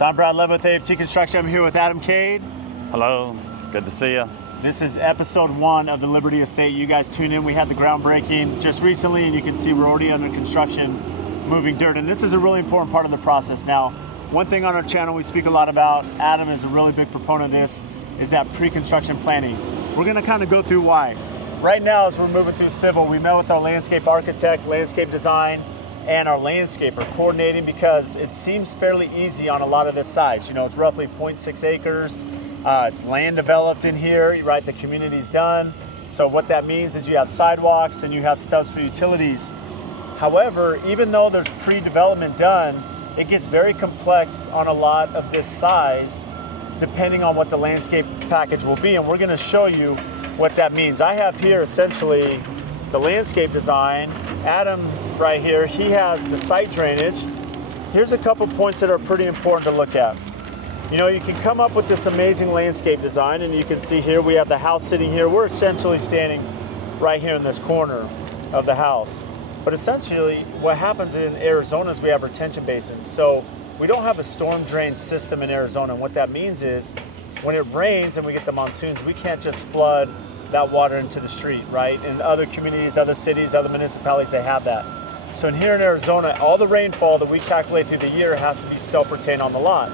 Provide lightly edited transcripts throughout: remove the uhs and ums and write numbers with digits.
So I'm Brad Love with AFT Construction. I'm here with Adam Cade. Hello, good to see you. This is episode 1 of the Liberty Estate. You guys tune in. We had the groundbreaking just recently, and you can see we're already under construction, moving dirt. And this is a really important part of the process. Now, one thing on our channel we speak a lot about, Adam is a really big proponent of this, is that pre-construction planning. We're gonna kind of go through why. Right now, as we're moving through civil, we met with our landscape architect, landscape design, and our landscaper coordinating because it seems fairly easy on a lot of this size. You know, it's roughly 0.6 acres. It's land developed in here, right? The community's done. So what that means is you have sidewalks and you have stubs for utilities. However, even though there's pre-development done, it gets very complex on a lot of this size depending on what the landscape package will be. And we're gonna show you what that means. I have here essentially the landscape design. Adam right here, he has the site drainage. Here's a couple points that are pretty important to look at. You know, you can come up with this amazing landscape design, and you can see here we have the house sitting here. We're essentially standing right here in this corner of the house. But essentially what happens in Arizona is we have retention basins. So we don't have a storm drain system in Arizona. And what that means is when it rains and we get the monsoons, we can't just flood that water into the street, right? In other communities, other cities, other municipalities, they have that. So in here in Arizona, all the rainfall that we calculate through the year has to be self-retained on the lot.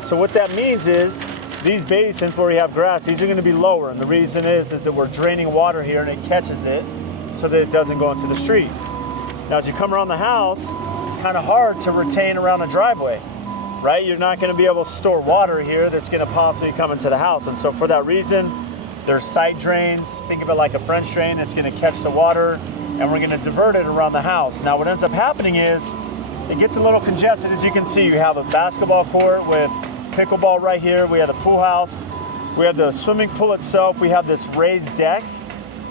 So what that means is these basins where we have grass, these are gonna be lower. And the reason is that we're draining water here and it catches it so that it doesn't go into the street. Now, as you come around the house, it's kind of hard to retain around a driveway, right? You're not gonna be able to store water here that's gonna possibly come into the house. And so for that reason, there's side drains. Think of it like a French drain that's gonna catch the water, and we're gonna divert it around the house. Now, what ends up happening is it gets a little congested. As you can see, you have a basketball court with pickleball right here. We have the pool house. We have the swimming pool itself. We have this raised deck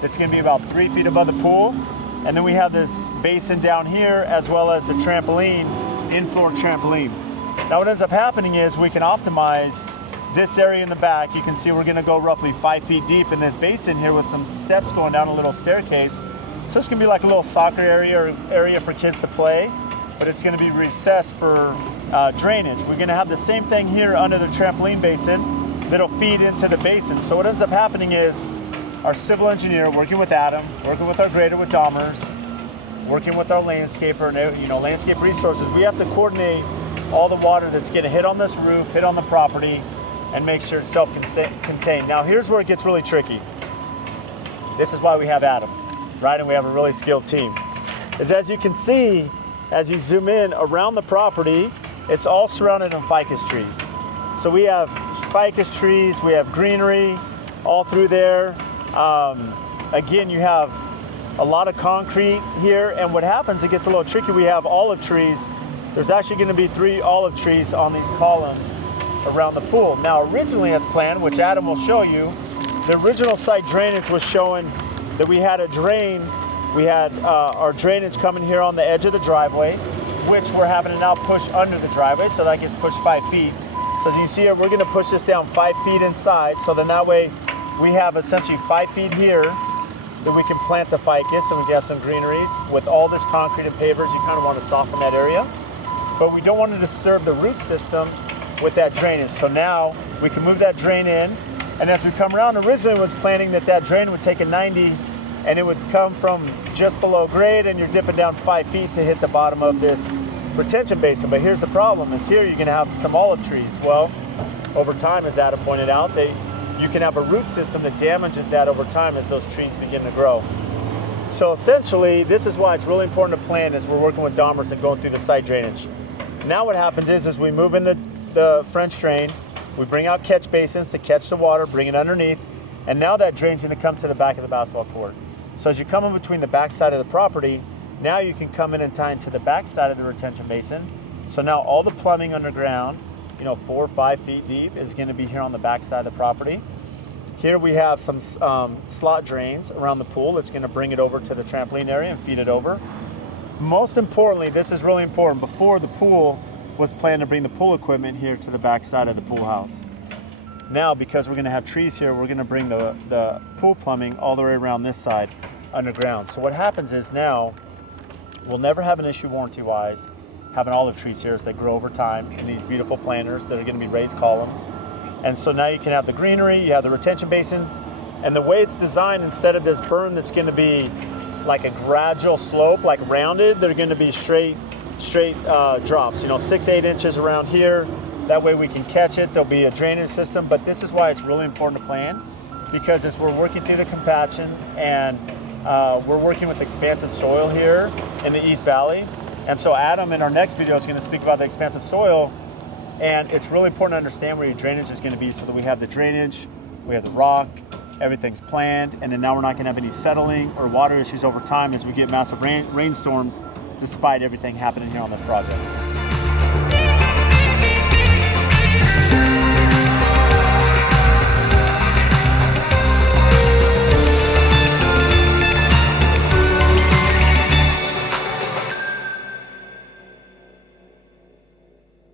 that's gonna be about 3 feet above the pool. And then we have this basin down here, as well as the trampoline, in-floor trampoline. Now, what ends up happening is we can optimize this area in the back. You can see we're gonna go roughly 5 feet deep in this basin here with some steps going down a little staircase. So it's gonna be like a little soccer area or area for kids to play, but it's gonna be recessed for drainage. We're gonna have the same thing here under the trampoline basin that'll feed into the basin. So what ends up happening is our civil engineer working with Adam, working with our grader with Dahmers, working with our landscaper and, you know, landscape resources, we have to coordinate all the water that's gonna hit on this roof, hit on the property, and make sure it's self-contained. Now, here's where it gets really tricky. This is why we have Adam, right? And we have a really skilled team. Is as you can see, as you zoom in around the property, it's all surrounded in ficus trees. So we have ficus trees, we have greenery all through there. Again, you have a lot of concrete here, and what happens, it gets a little tricky. We have olive trees. There's actually gonna be 3 olive trees on these columns around the pool. Now, originally as planned, which Adam will show you, the original site drainage was showing that we had a drain. We had our drainage coming here on the edge of the driveway, which we're having to now push under the driveway, so that gets pushed 5 feet. So as you see here, we're gonna push this down 5 feet inside, so then that way we have essentially 5 feet here that we can plant the ficus and we can have some greeneries. With all this concrete and pavers, you kind of want to soften that area, but we don't want to disturb the root system with that drainage. So now we can move that drain in, and as we come around, originally was planning that that drain would take a 90 and it would come from just below grade, and you're dipping down 5 feet to hit the bottom of this retention basin. But here's the problem, is here you're gonna have some olive trees. Well, over time, as Adam pointed out, you can have a root system that damages that over time as those trees begin to grow. So essentially, this is why it's really important to plan as we're working with Dahmers and going through the site drainage. Now what happens is we move in the French drain, we bring out catch basins to catch the water, bring it underneath, and now that drain's gonna come to the back of the basketball court. So as you come in between the back side of the property, now you can come in and tie into the back side of the retention basin. So now all the plumbing underground, you know, 4 or 5 feet deep, is gonna be here on the back side of the property. Here we have some slot drains around the pool. It's gonna bring it over to the trampoline area and feed it over. Most importantly, this is really important, before the pool was planned to bring the pool equipment here to the back side of the pool house. Now, because we're gonna have trees here, we're gonna bring the pool plumbing all the way around this side underground. So what happens is now, we'll never have an issue warranty-wise having olive trees here is they grow over time in these beautiful planters that are going to be raised columns. And so now you can have the greenery, you have the retention basins, and the way it's designed, instead of this berm that's going to be like a gradual slope, like rounded, they're going to be straight drops, 6-8 inches around here. That way we can catch it. There'll be a drainage system, but this is why it's really important to plan, because as we're working through the compaction and we're working with expansive soil here in the East Valley. And so Adam in our next video is going to speak about the expansive soil, and it's really important to understand where your drainage is going to be so that we have the drainage, we have the rock, everything's planned, and then now we're not going to have any settling or water issues over time as we get massive rainstorms, despite everything happening here on this project.